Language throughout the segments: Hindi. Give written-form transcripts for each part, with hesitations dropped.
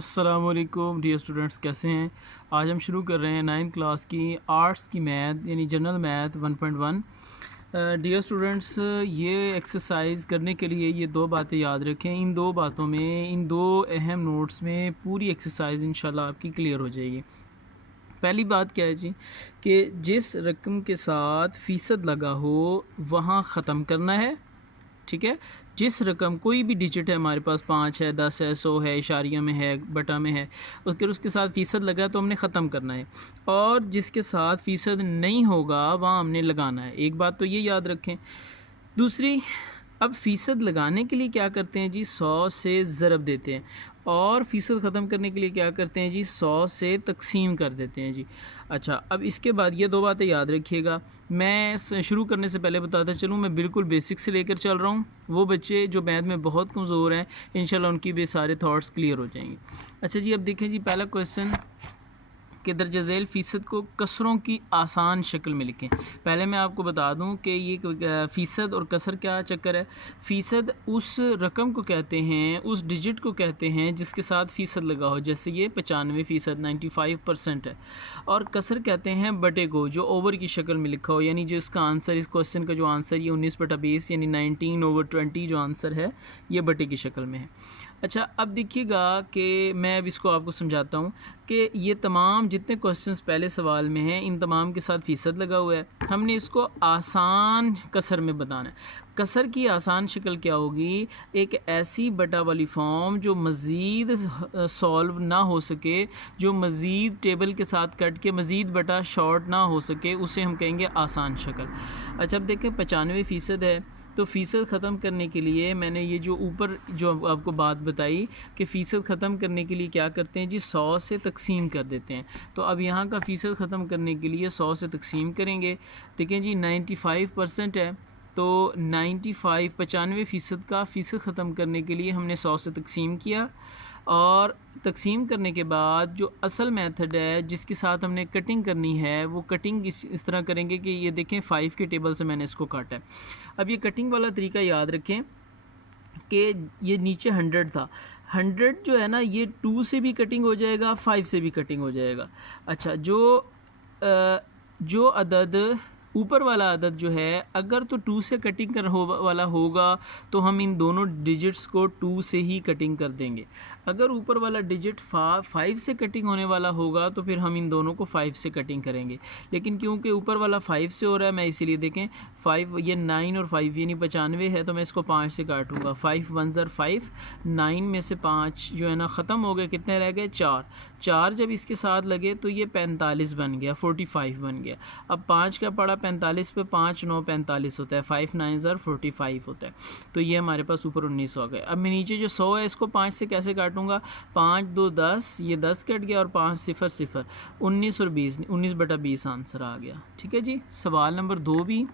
अस्सलामुअलैकुम डियर स्टूडेंट्स, कैसे हैं। आज हम शुरू कर रहे हैं 9th क्लास की आर्ट्स की मैथ यानी जनरल मैथ 1.1। डियर स्टूडेंट्स, ये एक्सरसाइज करने के लिए ये दो बातें याद रखें। इन दो बातों में, इन दो अहम नोट्स में पूरी एक्सरसाइज इंशाल्लाह आपकी क्लियर हो जाएगी। पहली बात क्या है जी कि जिस रकम के साथ फ़ीसद लगा हो वहाँ ख़त्म करना है। ठीक है, जिस रकम कोई भी डिजिट है हमारे पास 5 है, 10 है, 100 है, इशारिया में है, बटा में है, उसके साथ फ़ीसद लगा तो हमने ख़त्म करना है। और जिसके साथ फ़ीसद नहीं होगा वहाँ हमने लगाना है। एक बात तो ये याद रखें। दूसरी, अब फ़ीसद लगाने के लिए क्या करते हैं जी, 100 से ज़रब देते हैं, और फ़ीसद ख़त्म करने के लिए क्या करते हैं जी, 100 से तकसीम कर देते हैं जी। अच्छा, अब इसके बाद ये दो बातें याद रखिएगा। मैं शुरू करने से पहले बताता चलूँ, मैं बिल्कुल बेसिक से लेकर चल रहा हूँ। वो बच्चे जो मैथ में बहुत कमज़ोर हैं, इंशाल्लाह उनकी भी सारे थॉट्स क्लियर हो जाएंगे। अच्छा जी, अब देखें जी, पहला क्वेश्चन कि दर्जा झेल फ़ीसद को कसरों की आसान शक्ल में लिखें। पहले मैं आपको बता दूं कि ये फ़ीसद और कसर क्या चक्कर है। फ़ीसद उस रकम को कहते हैं, उस डिजिट को कहते हैं जिसके साथ फ़ीसद लगा हो, जैसे ये 95%, 95% है। और कसर कहते हैं बटे को, जो ओवर की शक्ल में लिखा हो, यानी जो इसका आंसर, इस क्वेश्चन का जो आंसर ये 19/20 यानी 19/20 जो आंसर है ये बटे की शक्ल में है। अच्छा, अब देखिएगा कि मैं अब इसको आपको समझाता हूँ कि ये तमाम जितने क्वेश्चंस पहले सवाल में हैं, इन तमाम के साथ फ़ीसद लगा हुआ है। हमने इसको आसान कसर में बताना है। कसर की आसान शक्ल क्या होगी, एक ऐसी बटा वाली फॉर्म जो मज़ीद सॉल्व ना हो सके, जो मज़ीद टेबल के साथ कट के मज़ीद बटा शॉर्ट ना हो सके, उसे हम कहेंगे आसान शक्ल। अच्छा, अब देखें 95% है, तो फ़ीसद ख़त्म करने के लिए मैंने ये जो ऊपर जो आपको बात बताई कि फ़ीसद ख़त्म करने के लिए क्या करते हैं जी, 100 से तकसीम कर देते हैं। तो अब यहाँ का फ़ीसद ख़त्म करने के लिए 100 से तकसीम करेंगे। देखें जी, 95% है, तो 95% का फ़ीसद ख़त्म करने के लिए हमने 100 से तकसीम किया। और तकसीम करने के बाद जो असल मेथड है जिसके साथ हमने कटिंग करनी है, वो कटिंग इस तरह करेंगे कि ये देखें 5 के टेबल से मैंने इसको काटा है। अब ये कटिंग वाला तरीका याद रखें कि ये नीचे 100 था, 100 जो है ना, ये 2 से भी कटिंग हो जाएगा, 5 से भी कटिंग हो जाएगा। अच्छा, जो अदद ऊपर वाला अदद जो है, अगर तो 2 से कटिंग वाला होगा तो हम इन दोनों डिजिट्स को 2 से ही कटिंग कर देंगे। अगर ऊपर वाला डिजिट 5 से कटिंग होने वाला होगा तो फिर हम इन दोनों को 5 से कटिंग करेंगे। लेकिन क्योंकि ऊपर वाला 5 से हो रहा है, मैं इसीलिए देखें 5, ये 9 और 5 यानी 95 है, तो मैं इसको 5 से काटूँगा। 5 1 ज़र 5, 9 में से 5 जो है ना ख़त्म हो गए, कितने रह गए, 4 जब इसके साथ लगे तो ये 45 बन गया, 45 बन गया। अब 5 का पड़ा 45 पे, 5 9 45 होता है, 5 9 ज़र 45 होता है। तो ये हमारे पास ऊपर 19 हो गए। अब मैं नीचे जो 100 है इसको 5 से कैसे काटूंगा, 5 2 10, ये 10 कट गया, और 5 0 0, 19 और 20, 19/20 आंसर आ गया। ठीक है जी। सवाल नंबर 2 भी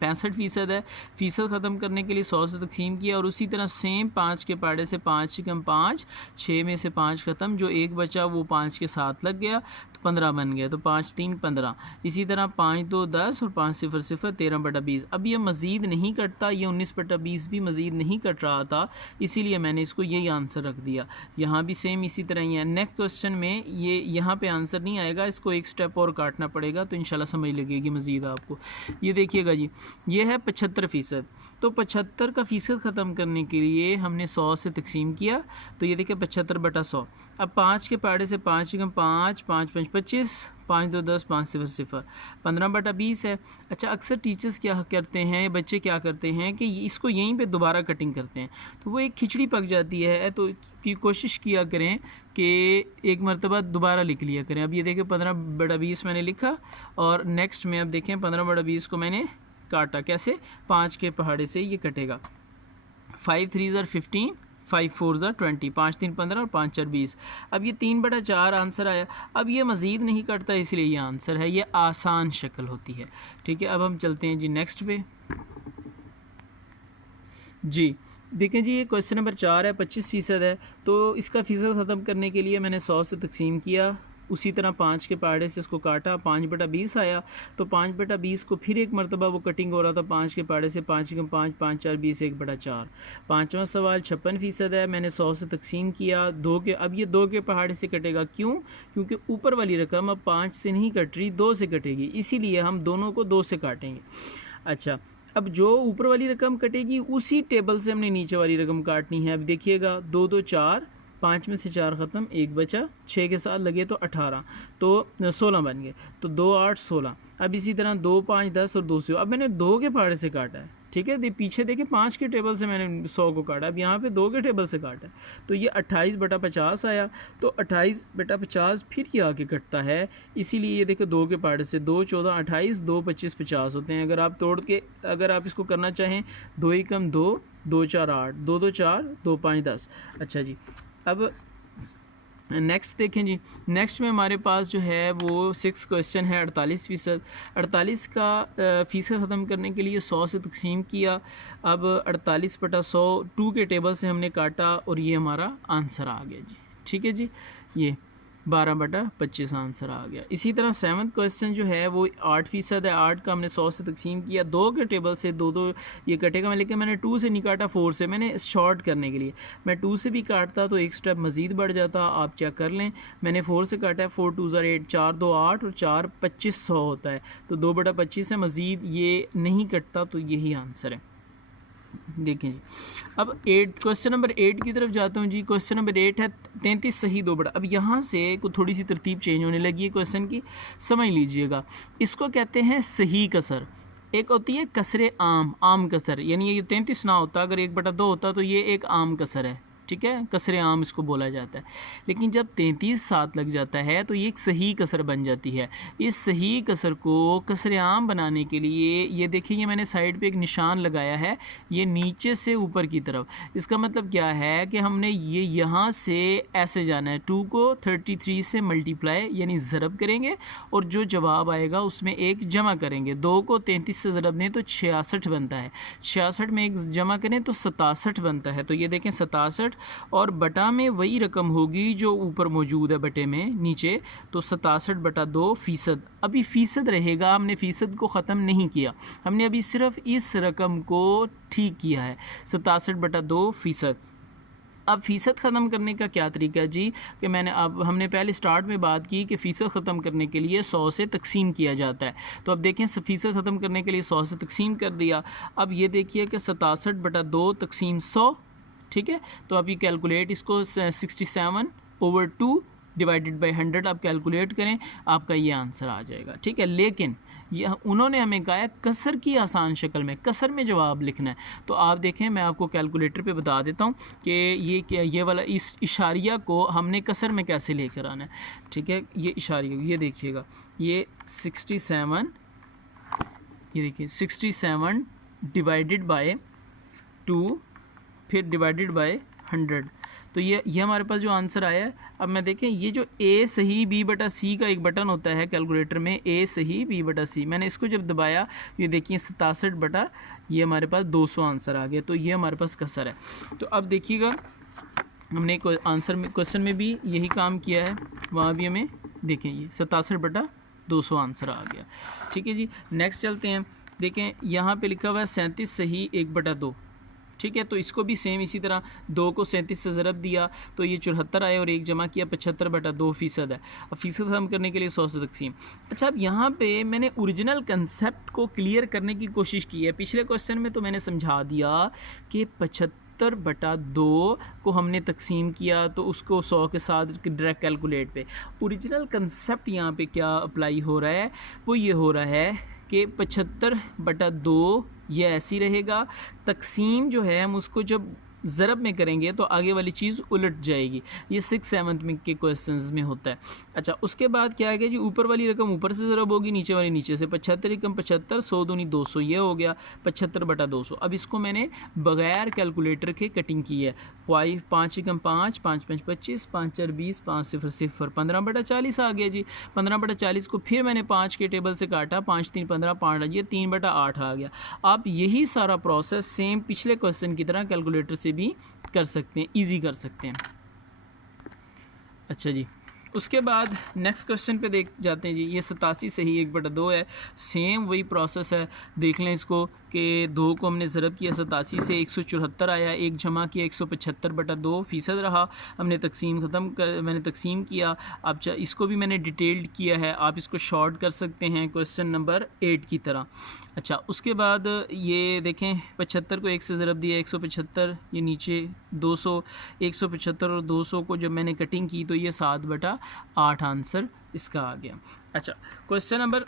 65% है, फ़ीसद ख़त्म करने के लिए 100 से तकसीम किया, और उसी तरह सेम 5 के पाड़े से 5 कम 5, 6 में से 5 ख़त्म, जो एक बचा वो 5 के साथ लग गया तो 15 बन गया, तो 5 3 15। इसी तरह 5 2 10 और 5 0 0, 13/20। अब ये मज़ीद नहीं कटता, ये 19/20 भी मज़ीद नहीं कट रहा था, इसीलिए मैंने इसको यही आंसर रख दिया। यहाँ भी सेम इसी तरह ही है। नेक्स्ट क्वेश्चन में ये यहाँ पर आंसर नहीं आएगा, इसको एक स्टेप और काटना पड़ेगा, तो इंशाल्लाह समझ लगेगी मज़ीद आपको। ये देखिएगा जी, ये है 75%, तो 75 का फ़ीसद ख़त्म करने के लिए हमने 100 से तकसीम किया, तो ये देखिए 75/100। अब 5 के पाड़े से 5 कम 5, 5 5 25, 5 2 10, 5 0 0, 15/20 है। अच्छा, अक्सर टीचर्स क्या करते हैं, बच्चे क्या करते हैं कि इसको यहीं पे दोबारा कटिंग करते हैं, तो वो एक खिचड़ी पक जाती है। तो की कोशिश किया करें कि एक मरतबा दोबारा लिख लिया करें। अब ये देखें 15/20 मैंने लिखा, और नेक्स्ट में अब देखें 15/20 को मैंने काटा, कैसे, 5 के पहाड़े से ये कटेगा। 5 3 ज़र 15, 5 4 ज़र 20, 5 3 15 और 5 4 20। अब ये 3/4 आंसर आया। अब ये मज़ीद नहीं कटता, इसलिए ये आंसर है, ये आसान शक्ल होती है। ठीक है, अब हम चलते हैं जी नेक्स्ट पे। जी देखें जी, ये क्वेश्चन नंबर 4 है, 25% है, तो इसका फ़ीसद ख़त्म करने के लिए मैंने 100 से तकसीम किया, उसी तरह 5 के पहाड़े से इसको काटा, 5/20 आया। तो 5/20 को फिर एक मरतबा वो कटिंग हो रहा था 5 के पहाड़े से, 5 कम 5, 5 4 20, 1/4। पाँचवा सवाल 56% है, मैंने 100 से तकसीम किया 2 के। अब ये 2 के पहाड़े से कटेगा, क्यों? क्योंकि ऊपर वाली रकम अब 5 से नहीं कट रही, 2 से कटेगी, इसीलिए हम दोनों को 2 से काटेंगे। अच्छा, अब जो ऊपर वाली रकम कटेगी उसी टेबल से हमने नीचे वाली रकम काटनी है। अब देखिएगा 2 2 4, 5 में से 4 ख़त्म, 1 बचा, 6 के साथ लगे तो 18, तो 16 बन गए। तो 2 8 16। अब इसी तरह 2 5 10 और 2 से, अब मैंने 2 के पहाड़े से काटा है, ठीक है। पीछे देखिए 5 के टेबल से मैंने 100 को काटा, अब यहाँ पे 2 के टेबल से काटा है, तो ये 28/50 आया। तो 28/50 फिर ये आके कटता है, इसीलिए ये देखो 2 के पहाड़े से 2 14 28, 2 25 50 होते हैं। अगर आप तोड़ के अगर आप इसको करना चाहें, 2 एकम 2, 2 4 8, 2 2 4, 2 5 10। अच्छा जी, अब नेक्स्ट देखें जी। नेक्स्ट में हमारे पास जो है वो 6 क्वेश्चन है 48%। 48 का फ़ीसद ख़त्म करने के लिए 100 से तकसीम किया। अब 48/100 2 के टेबल से हमने काटा और ये हमारा आंसर आ गया जी, ठीक है जी। ये 12/25 आंसर आ गया। इसी तरह 7th क्वेश्चन जो है वो 8% है। 8 का हमने 100 से तकसीम किया, 2 के टेबल से 2 2 ये कटेगा, लेकिन मैंने 2 से नहीं काटा, 4 से। मैंने शॉर्ट करने के लिए मैं 2 से भी काटता तो एक स्टेप मज़ीद बढ़ जाता, आप चेक कर लें। मैंने 4 से काटा है, 4 2 8, 4 2 8 और 4 2500 होता है, तो 2/25 से मज़ीद ये नहीं कटता, तो यही आंसर है। देखें जी, अब 8 क्वेश्चन नंबर 8 की तरफ जाता हूँ जी। क्वेश्चन नंबर 8 है 33 सही 2 बड़ा। अब यहाँ से कुछ थोड़ी सी तरतीब चेंज होने लगी है क्वेश्चन की, समझ लीजिएगा। इसको कहते हैं सही कसर। एक होती है कसरे आम कसर, यानी ये 33 ना होता, अगर 1/2 होता तो ये एक आम कसर है, ठीक है, कसरे आम इसको बोला जाता है। लेकिन जब 33 साथ लग जाता है तो ये एक सही कसर बन जाती है। इस सही कसर को कसरे आम बनाने के लिए ये देखिए, ये मैंने साइड पे एक निशान लगाया है, ये नीचे से ऊपर की तरफ। इसका मतलब क्या है कि हमने ये यहाँ से ऐसे जाना है, 2 को 33 से मल्टीप्लाई यानी ज़रब करेंगे और जो जवाब आएगा उसमें एक जमा करेंगे। 2 को 33 से ज़रब दें तो 66 बनता है, 66 में एक जमा करें तो 67 बनता है। तो ये देखें 67 और बटा में वही रकम होगी जो ऊपर मौजूद है बटे में नीचे, तो 67/2%। अभी फ़ीसद रहेगा, हमने फ़ीसद को ख़त्म नहीं किया, हमने अभी सिर्फ इस रकम को ठीक किया है, 67/2%। अब फ़ीसद ख़त्म करने का क्या तरीका है जी, कि हमने पहले स्टार्ट में बात की कि फ़ीसद ख़त्म करने के लिए 100 से तकसीम किया जाता है। तो अब देखें फ़ीसद ख़त्म करने के लिए 100 से तकसीम कर दिया। अब ये देखिए कि 67/2 तकसीम 100, ठीक है। तो आप ये कैलकुलेट इसको 67/2 डिवाइडेड बाई 100 आप कैलकुलेट करें, आपका ये आंसर आ जाएगा, ठीक है। लेकिन यह उन्होंने हमें कहा है कसर की आसान शक्ल में, कसर में जवाब लिखना है। तो आप देखें, मैं आपको कैलकुलेटर पे बता देता हूँ कि ये वाला इस इशारिया को हमने कसर में कैसे लेकर आना है, ठीक है। ये इशारिया, ये देखिएगा, ये 67, ये देखिए 67 डिवाइडेड बाय 2 फिर डिवाइडेड बाय 100, तो ये हमारे पास जो आंसर आया है। अब मैं देखें, ये जो ए सही B/C का एक बटन होता है कैलकुलेटर में, ए सही B/C, मैंने इसको जब दबाया, ये देखिए 67 ये हमारे पास 200 आंसर आ गया। तो ये हमारे पास कसर है। तो अब देखिएगा, हमने आंसर में क्वेश्चन में भी यही काम किया है, वहाँ भी हमें देखें ये 67/200 आंसर आ गया, ठीक है जी। नेक्स्ट चलते हैं। देखें यहाँ पे लिखा हुआ है 37 सही 1/2, ठीक है। तो इसको भी सेम इसी तरह 2 को 37 से ज़रब दिया तो ये 74 आए और एक जमा किया, 75/2% है। अब फ़ीसद ख़त्म करने के लिए 100 से तकसीम। अच्छा, अब यहाँ पे मैंने ओरिजिनल कंसेप्ट को क्लियर करने की कोशिश की है। पिछले क्वेश्चन में तो मैंने समझा दिया कि 75/2 को हमने तकसीम किया तो उसको 100 के साथ डायरेक्ट कैलकुलेट पे। ओरिजिनल कंसेप्ट यहाँ पे क्या अप्लाई हो रहा है, वो ये हो रहा है कि 75/2 ये ऐसी रहेगा, तकसीम जो है हम उसको जब ज़रब में करेंगे तो आगे वाली चीज़ उलट जाएगी। ये 6 7 में के क्वेश्चंस में होता है। अच्छा, उसके बाद क्या है कि जी ऊपर वाली रकम ऊपर से ज़रब होगी, नीचे वाली नीचे से। 75 एकम 75, 100 दूनी 200, ये हो गया 75/200। अब इसको मैंने बग़ैर कैलकुलेटर के कटिंग की है। 5 एकम 5, 5 5 25, 5 4 20, 5 0 0, 15/40 आ गया जी। 15/40 को फिर मैंने 5 के टेबल से काटा, 5 3 15, 5 ये 3/8 आ गया। आप यही सारा प्रोसेस सेम पिछले क्वेश्चन की तरह कैलकुलेटर से भी कर सकते हैं, इजी कर सकते हैं। अच्छा जी, उसके बाद नेक्स्ट क्वेश्चन पे देख जाते हैं जी। ये 87 सही 1/2 है। सेम वही प्रोसेस है, देख लें इसको कि 2 को हमने ज़रब किया 87 से, 174 आया, 1 जमा किया 175/2 रहा। हमने तकसीम ख़त्म कर, मैंने तकसीम किया। अब इसको भी मैंने डिटेल्ड किया है, आप इसको शॉर्ट कर सकते हैं क्वेश्चन नंबर 8 की तरह। अच्छा, उसके बाद ये देखें 75 को 1 से ज़रब दिया 175, ये नीचे 200, 175 और 200 को जब मैंने कटिंग की तो ये 7/8 आंसर इसका आ गया। अच्छा, क्वेश्चन नंबर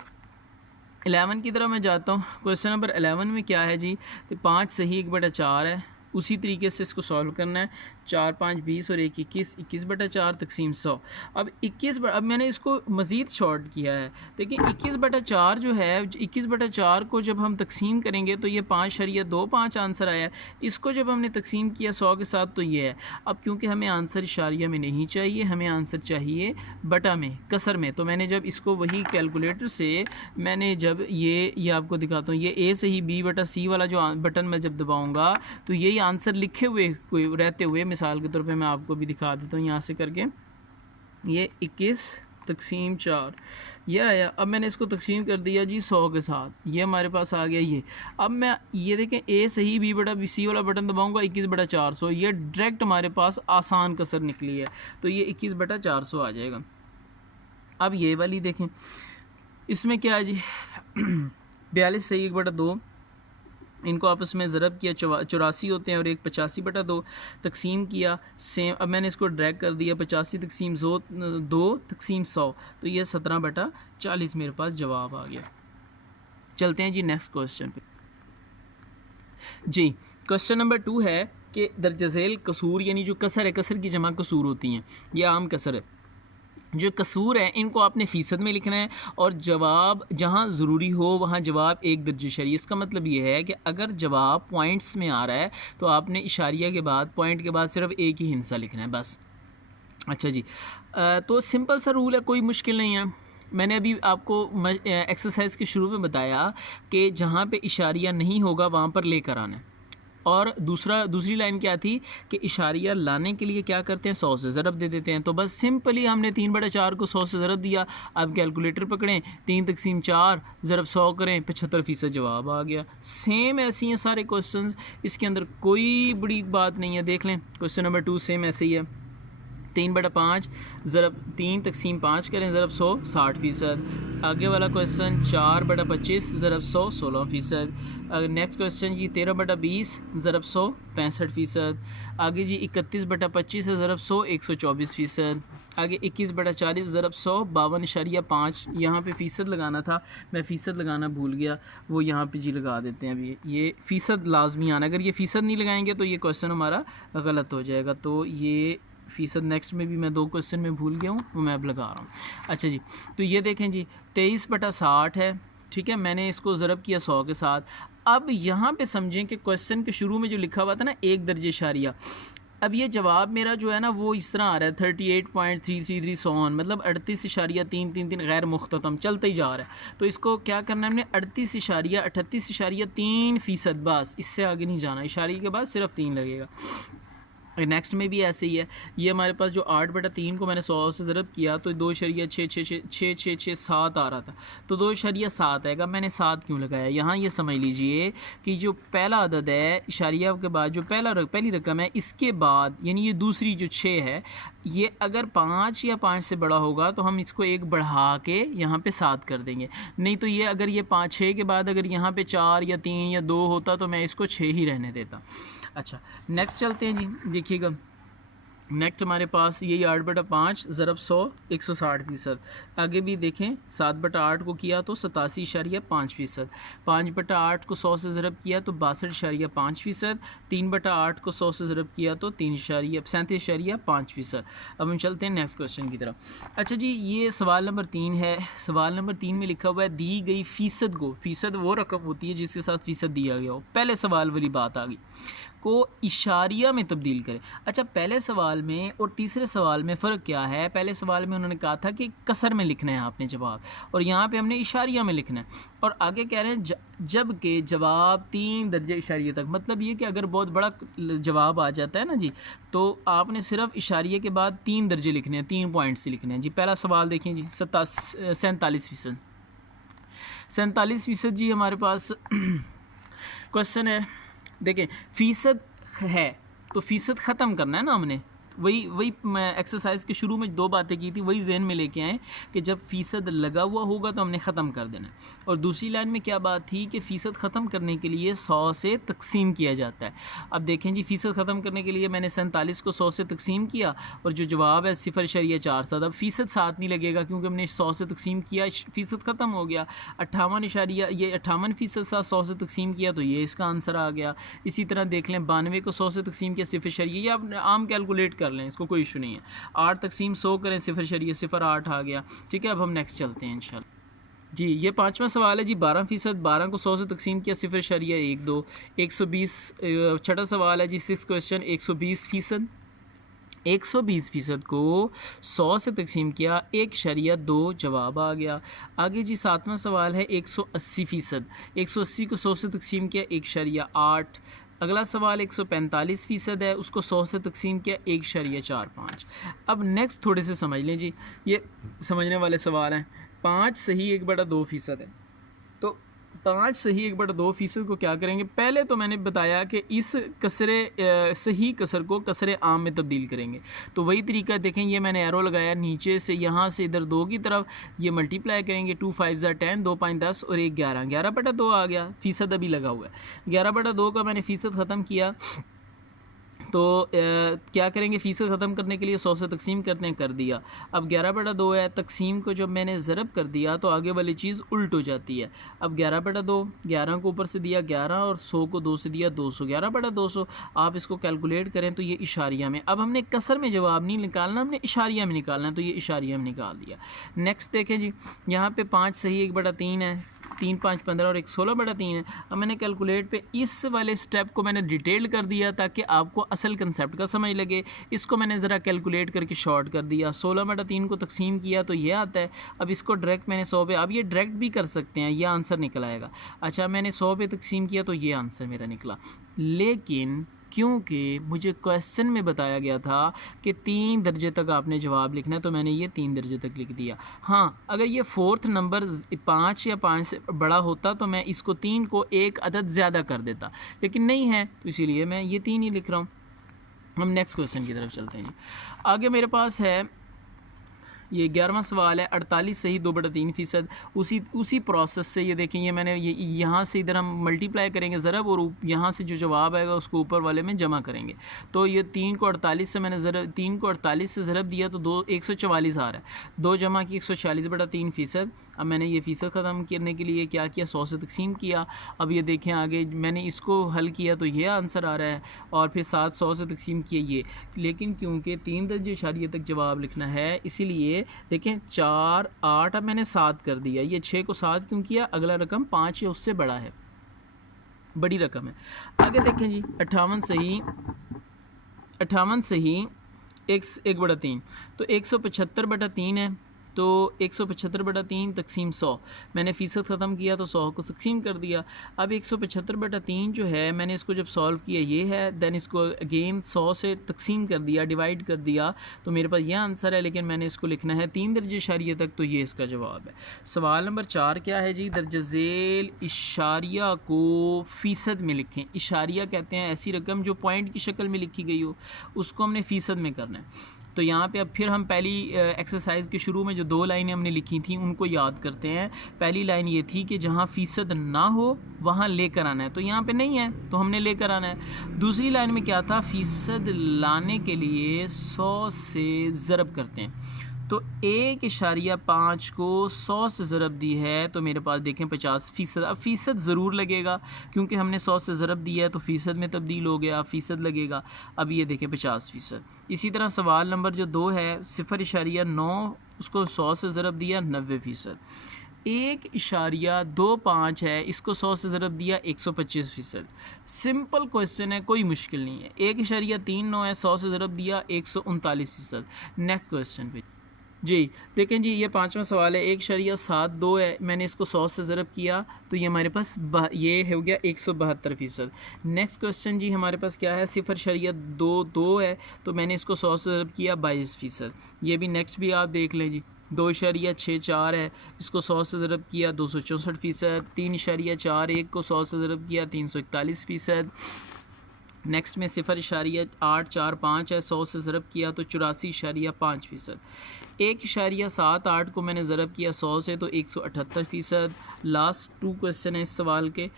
11 की तरफ मैं जाता हूँ। क्वेश्चन नंबर 11 में क्या है जी, तो 5 सही 1/4 है। उसी तरीके से इसको सॉल्व करना है। 4 5 20 और 1 21, 21/4 तकसीम 100। अब अब मैंने इसको मज़ीद शॉर्ट किया है। देखिए 21/4 जो है, 21/4 को जब हम तकसीम करेंगे तो ये 5.25 आंसर आया। इसको जब हमने तकसीम किया 100 के साथ तो ये है। अब क्योंकि हमें आंसर इशारिया में नहीं चाहिए, हमें आंसर चाहिए बटा में, कसर में, तो मैंने जब इसको वही कैलकुलेटर से मैंने जब ये आपको दिखाता हूँ, ये A से ही B/C वाला जो बटन मैं जब दबाऊँगा तो यही आंसर लिखे हुए कोई रहते हुए, मिसाल के तौर पे मैं आपको भी दिखा देता हूँ यहाँ से करके, ये 21 तकसीम 4 ये आया। अब मैंने इसको तकसीम कर दिया जी 100 के साथ, ये हमारे पास आ गया ये। अब मैं ये देखें A सही B/C वाला बटन दबाऊंगा 21/400, ये डायरेक्ट हमारे पास आसान कसर निकली है, तो ये 21/400 आ जाएगा। अब ये वाली देखें, इसमें क्या है जी 42 सही 1/2, इनको आपस में ज़रब किया 84 होते हैं और एक 85/2 तकसीम किया सेम। अब मैंने इसको ड्रैग कर दिया 85 तकसीम 2 तकसीम 100, तो ये 17/40 मेरे पास जवाब आ गया। चलते हैं जी नेक्स्ट क्वेश्चन पे जी। क्वेश्चन नंबर 2 है कि दरजज़ेल कसूर, यानी जो कसर है, कसर की जमा कसूर होती हैं, यह आम कसर है। जो कसूर है इनको आपने फ़ीसद में लिखना है और जवाब जहाँ ज़रूरी हो वहाँ जवाब 1 दर्जे इशारिया। इसका मतलब ये है कि अगर जवाब पॉइंट्स में आ रहा है तो आपने इशारिया के बाद, पॉइंट के बाद सिर्फ एक ही हिस्सा लिखना है बस। अच्छा जी, तो सिंपल सा रूल है, कोई मुश्किल नहीं है। मैंने अभी आपको एक्सरसाइज के शुरू में बताया कि जहाँ पे इशारिया नहीं होगा वहाँ पर लेकर आना है। और दूसरी लाइन क्या थी कि इशारिया लाने के लिए क्या करते हैं, 100 से ज़रब दे देते हैं। तो बस सिंपली हमने 3/4 को 100 से ज़रब दिया। अब कैलकुलेटर पकड़ें, 3 तकसीम 4 ज़रब 100 करें, 75% जवाब आ गया। सेम ऐसी हैं सारे क्वेश्चंस, इसके अंदर कोई बड़ी बात नहीं है। देख लें क्वेश्चन नंबर 2 सेम ऐसे ही है। 3/5 ज़रब 3 तकसीम 5 करें, ज़रब 100 60%। आगे वाला क्वेश्चन 4/25 ज़रब 100 16%। नेक्स्ट क्वेश्चन जी 13/20 ज़रब 100 65%। आगे जी 31/25 ज़रब 100 124%। आगे 21/40 ज़रब 100 52.5। यहाँ पे फ़ीसद लगाना था, मैं फ़ीसद लगाना भूल गया, वो यहाँ पे जी लगा देते हैं। अभी ये फ़ीसद लाजमी आना, अगर ये फ़ीसद नहीं लगाएंगे तो ये क्वेश्चन हमारा गलत हो जाएगा। तो ये फ़ीसद नेक्स्ट में भी मैं 2 क्वेश्चन में भूल गया हूँ, वो मैं अब लगा रहा हूँ। अच्छा जी, तो ये देखें जी 23/60 है, ठीक है। मैंने इसको ज़रब किया 100 के साथ। अब यहाँ पे समझें कि क्वेश्चन के शुरू में जो लिखा हुआ था ना 1 दर्जे इशारिया, अब ये जवाब मेरा जो है ना वो इस तरह आ रहा है 38.333 सोन, मतलब 38.333 गैर मुख्ततम चलते ही जा रहा है। तो इसको क्या करना है हमने 38.3% बस, इससे आगे नहीं जाना, इशारिया के बाद सिर्फ 3 लगेगा। नेक्स्ट में भी ऐसे ही है। ये हमारे पास जो 8/3 को मैंने 100 से ज़रब किया तो 2.666 आ रहा था, तो 2.7 आएगा। मैंने 7 क्यों लगाया यहाँ, ये समझ लीजिए कि जो पहला अदद है इशारिया के बाद जो पहली रकम है, इसके बाद यानी ये दूसरी जो 6 है, ये अगर 5 या 5 से बड़ा होगा तो हम इसको 1 बढ़ा के यहाँ पे 7 कर देंगे। नहीं तो ये अगर ये 5-6 के बाद अगर यहाँ पे 4 या 3 या 2 होता तो मैं इसको 6 ही रहने देता। अच्छा, नेक्स्ट चलते हैं जी। देखिएगा नेक्स्ट हमारे पास यही 8/5 ज़रब 100 160%। आगे भी देखें 7/8 को किया तो 87.5%। 5/8 को 100 से ज़रब किया तो 62.5%। 3/8 को 100 से ज़रब किया तो 37.5%। अब हम चलते हैं नेक्स्ट क्वेश्चन की तरफ। अच्छा जी, ये सवाल नंबर 3 है। सवाल नंबर 3 में लिखा हुआ है दी गई फ़ीसद को, फ़ीसद वो रकम होती है जिसके साथ फ़ीसद दिया गया हो। पहले सवाल वाली बात आ गई। को इशारिया में तब्दील करें। अच्छा, पहले सवाल में और तीसरे सवाल में फ़र्क क्या है? पहले सवाल में उन्होंने कहा था कि कसर में लिखना है आपने जवाब, और यहाँ पे हमने इशारिया में लिखना है। और आगे कह रहे हैं जबकि जवाब 3 दर्जे इशारिया तक, मतलब ये कि अगर बहुत बड़ा जवाब आ जाता है ना जी, तो आपने सिर्फ इशारिया के बाद 3 दर्जे लिखने हैं, 3 पॉइंट से लिखने हैं जी। पहला सवाल देखिए जी, 47%। 47% जी हमारे पास क्वेश्चन है। देखें, फ़ीसद है तो फ़ीसद ख़त्म करना है ना हमने, वही मैं एक्सरसाइज के शुरू में 2 बातें की थी, वही जहन में लेके आए कि जब फ़ीसद लगा हुआ होगा तो हमने ख़त्म कर देना है। और दूसरी लाइन में क्या बात थी कि फ़ीसद ख़त्म करने के लिए 100 से तकसीम किया जाता है। अब देखें जी, फ़ीसद ख़त्म करने के लिए मैंने 47 को 100 से तकसीम किया और जो जवाब है 0.47। अब फ़ीसद साथ नहीं लगेगा क्योंकि हमने 100 से तकसीम किया, फ़ीसद ख़त्म हो गया। 58% साथ 100 से तकसीम किया तो ये इसका आंसर आ गया। इसी तरह देख लें, 92 को 100 से तकसीम किया 0., ये आप आम कैलकुलेट कर लें, इसको कोई इशू नहीं है। 8 तकसीम 100 करें 0.08 आ गया। ठीक है, अब हम नेक्स्ट चलते हैं इंशाल्लाह जी। ये 5वां सवाल है जी, 12%, 12 को 100 से तकसीम किया 0.12, 120। 6वां सवाल है जी, 6th क्वेश्चन, 120%, 120% को 100 से तकसीम किया 1.2, जवाब आ गया। आगे जी 7वां सवाल है 180%, 180 को 100 से तकसीम किया 1.8। अगला सवाल 145% है, उसको 100 से तकसीम किया 1.45। अब नेक्स्ट थोड़े से समझ लें जी, ये समझने वाले सवाल हैं। 5 सही 1/2% है, तो 5 सही 1/2% को क्या करेंगे? पहले तो मैंने बताया कि इस कसरे सही कसर को कसरे आम में तब्दील करेंगे, तो वही तरीका देखें। ये मैंने एरो लगाया नीचे से, यहाँ से इधर 2 की तरफ, ये मल्टीप्लाई करेंगे। 2 5 10, 2 5 10 और 1 11, 11/2 आ गया। फ़ीसद अभी लगा हुआ है। 11/2 का मैंने फ़ीसद ख़त्म किया, तो क्या करेंगे? फ़ीसद ख़त्म करने के लिए 100 से तकसीम करते हैं, कर दिया। अब 11/2 है, तकसीम को जब मैंने ज़रब कर दिया तो आगे वाली चीज़ उल्ट हो जाती है। अब 11/2, 11 को ऊपर से दिया 11 और 100 को 2 से दिया 200, 11/200। आप इसको कैलकुलेट करें तो ये इशारिया में, अब हमने कसर में जवाब नहीं निकालना, हमने इशारिया में निकालना है, तो ये इशारिया में निकाल दिया। नेक्स्ट देखें जी, यहाँ पे 5 सही 1/3 है, 3 5 15 और 1 16/3 है। अब मैंने कैलकुलेट पे इस वाले स्टेप को मैंने डिटेल कर दिया ताकि आपको असल कंसेप्ट का समझ लगे। इसको मैंने ज़रा कैलकुलेट करके शॉर्ट कर दिया। 16/3 को तकसीम किया तो ये आता है। अब इसको डायरेक्ट मैंने 100 पे, अब ये डायरेक्ट भी कर सकते हैं, ये आंसर निकल आएगा। अच्छा, मैंने 100 पे तकसीम किया तो ये आंसर मेरा निकला, लेकिन क्योंकि मुझे क्वेश्चन में बताया गया था कि 3 दर्जे तक आपने जवाब लिखना है, तो मैंने ये 3 दर्जे तक लिख दिया। हाँ, अगर ये 4th नंबर 5 या 5 से बड़ा होता तो मैं इसको 3 को एक अदद ज़्यादा कर देता, लेकिन नहीं है, तो इसीलिए मैं ये 3 ही लिख रहा हूँ। हम नेक्स्ट क्वेश्चन की तरफ चलते हैं। आगे मेरे पास है ये 11वां सवाल है, 48 सही 2/3%। उसी प्रोसेस से ये देखें, ये मैंने ये यहाँ से इधर हम मल्टीप्लाई करेंगे ज़रब, और यहाँ से जो जवाब आएगा उसको ऊपर वाले में जमा करेंगे। तो ये 3 को 48 से मैंने 3 को 48 से ज़रब दिया तो 144 आ रहा है। 2 जमा की 140/3%। अब मैंने ये फ़ीसद ख़त्म करने के लिए क्या किया? 100 से तकसीम किया। अब ये देखें आगे मैंने इसको हल किया तो ये आंसर आ रहा है, और फिर 700 से तकसीम किए ये, लेकिन क्योंकि 3 दर्जे इशारिये तक जवाब लिखना है इसलिए देखें 4 8, अब मैंने 7 कर दिया। ये 6 को 7 क्यों किया? अगला रकम 5 या उससे बड़ा है, बड़ी रकम है। आगे देखें जी, 58 सही 1/3, तो 175/3 है, तो 175/3 तकसीम 100, मैंने फ़ीसद ख़त्म किया तो 100 को तकसीम कर दिया। अब 175/3 जो है मैंने इसको जब सॉल्व किया ये है, देन इसको अगेन 100 से तकसीम कर दिया, डिवाइड कर दिया, तो मेरे पास यह आंसर है, लेकिन मैंने इसको लिखना है 3 दर्जे इशारिये तक, तो ये इसका जवाब है। सवाल नंबर 4 क्या है जी? दर्ज झेल इशारिया को फ़ीसद में लिखें। इशारिया कहते हैं ऐसी रकम जो पॉइंट की शक्ल में लिखी गई हो, उसको हमने फ़ीसद में करना है। तो यहाँ पे अब फिर हम पहली एक्सरसाइज के शुरू में जो 2 लाइनें हमने लिखी थी उनको याद करते हैं। पहली लाइन ये थी कि जहाँ फ़ीसद ना हो वहाँ लेकर आना है, तो यहाँ पे नहीं है तो हमने लेकर आना है। दूसरी लाइन में क्या था? फ़ीसद लाने के लिए 100 से ज़रब करते हैं, तो 1.5 को 100 से ज़रब दी है तो मेरे पास देखें 50%। अब फ़ीसद ज़रूर लगेगा क्योंकि हमने 100 से ज़रब दिया है तो फ़ीसद में तब्दील हो गया, फ़ीसद लगेगा। अब ये देखें 50%। इसी तरह सवाल नंबर जो 2 है 0.9, उसको 100 से ज़रब दिया 90%। 1.25 है, इसको 100 से ज़रब दिया 125%। सिंपल क्वेश्चन है, कोई मुश्किल नहीं है। 1.39 है, 100 से ज़रब दिया 139%। नेक्स्ट क्वेश्चन पे जी देखें जी, ये पांचवा सवाल है। 1.72 है, मैंने इसको 100 से ज़रब किया तो ये हमारे पास ये हो गया 172%। नेक्स्ट क्वेश्चन जी हमारे पास क्या है, 0.22 है, तो मैंने इसको 100 से ज़रब किया 22%। ये भी नेक्स्ट भी आप देख लें जी। 2.64 है, इसको 100 से ज़रब किया 264%। 3.41 को 100 से ज़रब किया 341%। नेक्स्ट में 0.845 है, 100 से ज़रब किया तो 84.5%। 1.78 को मैंने ज़रब किया 100 से तो 178%। लास्ट 2 क्वेश्चन है इस सवाल के।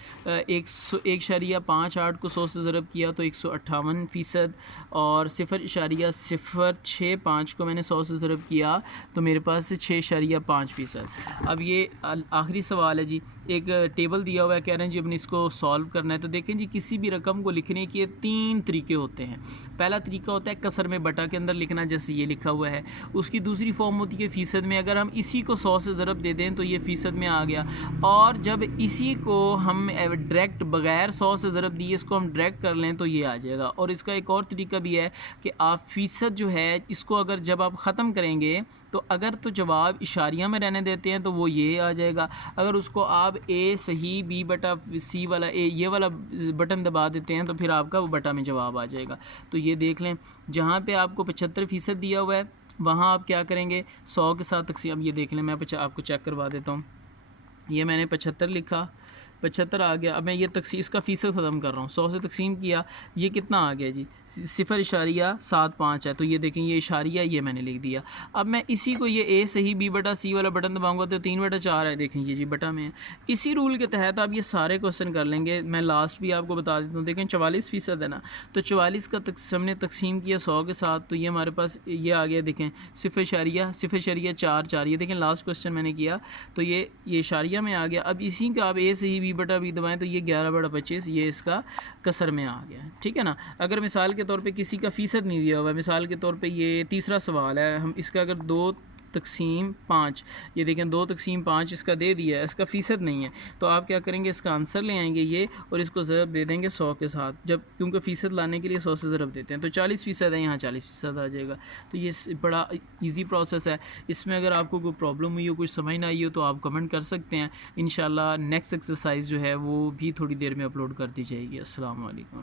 1.58 को 100 से ज़रब किया तो 158%। और 0.065 को मैंने 100 से ज़रब किया तो मेरे पास 6.5%। अब ये आखिरी सवाल है जी। एक टेबल दिया हुआ है, कह रहे हैं जी अपनी इसको सॉल्व करना है। तो देखें जी, किसी भी रकम को लिखने के 3 तरीके होते हैं। पहला तरीका होता है कसर में बटा के अंदर लिखना, जैसे ये लिखा हुआ है। उसकी दूसरी फॉर्म होती है फ़ीसद में। अगर हम इसी को 100 से ज़रब दे दें तो ये फ़ीसद में आ गया। और जब इसी को हम डायरेक्ट बग़ैर 100 से ज़रब दिए इसको हम डायरेक्ट कर लें तो ये आ जाएगा। और इसका एक और तरीका भी है कि आप फ़ीसद जो है इसको अगर जब आप ख़त्म करेंगे तो अगर तो जवाब इशारिया में रहने देते हैं तो वो ये आ जाएगा। अगर उसको आप ए सही बी बटा सी वाला ये वाला बटन दबा देते हैं तो फिर आपका वो बटा में जवाब आ जाएगा। तो ये देख लें, जहाँ पे आपको 75% दिया हुआ है वहाँ आप क्या करेंगे, 100 के साथ तकसीम। अब ये देख लें, मैं आपको चेक करवा देता हूँ। ये मैंने 75 लिखा, 75 आ गया। अब मैं ये तकसीम इसका फ़ीसद ख़त्म कर रहा हूँ। 100 से तकसीम किया, ये कितना आ गया जी, 0.75 है। तो ये देखें, ये इशारिया ये मैंने लिख दिया। अब मैं इसी को ये ए सही बी बटा सी वाला बटन दबाऊंगा तो 3/4 है। देखें ये जी बटा में है। इसी रूल के तहत आप ये सारे क्वेश्चन कर लेंगे। मैं लास्ट भी आपको बता देता हूँ। देखें 44% है ना, तो 44 का हमने तकसीम किया 100 के साथ तो ये हमारे पास ये आ गया। देखें 0.44। ये देखें लास्ट क्वेश्चन मैंने किया तो ये इशारिया में आ गया। अब इसी का आप ए सही बी बटा बी दबाएँ तो ये 11/25 ये इसका कसर में आ गया। ठीक है ना। अगर मिसाल के तौर पे किसी का फ़ीसद नहीं दिया हुआ है, मिसाल के तौर पे ये तीसरा सवाल है, हम इसका अगर 2/5 ये देखें 2/5 इसका दे दिया है, इसका फ़ीसद नहीं है, तो आप क्या करेंगे, इसका आंसर ले आएंगे ये और इसको ज़रब दे देंगे 100 के साथ। जब क्योंकि फ़ीसद लाने के लिए 100 से ज़रब देते हैं तो 40% है, यहाँ 40% आ जाएगा। तो ये बड़ा ईजी प्रोसेस है। इसमें अगर आपको कोई प्रॉब्लम हुई हो, कुछ समझ ना आई हो तो आप कमेंट कर सकते हैं। इंशाल्लाह नेक्स्ट एक्सरसाइज जो है वो भी थोड़ी देर में अपलोड कर दी जाएगी। अस्सलाम वालेकुम।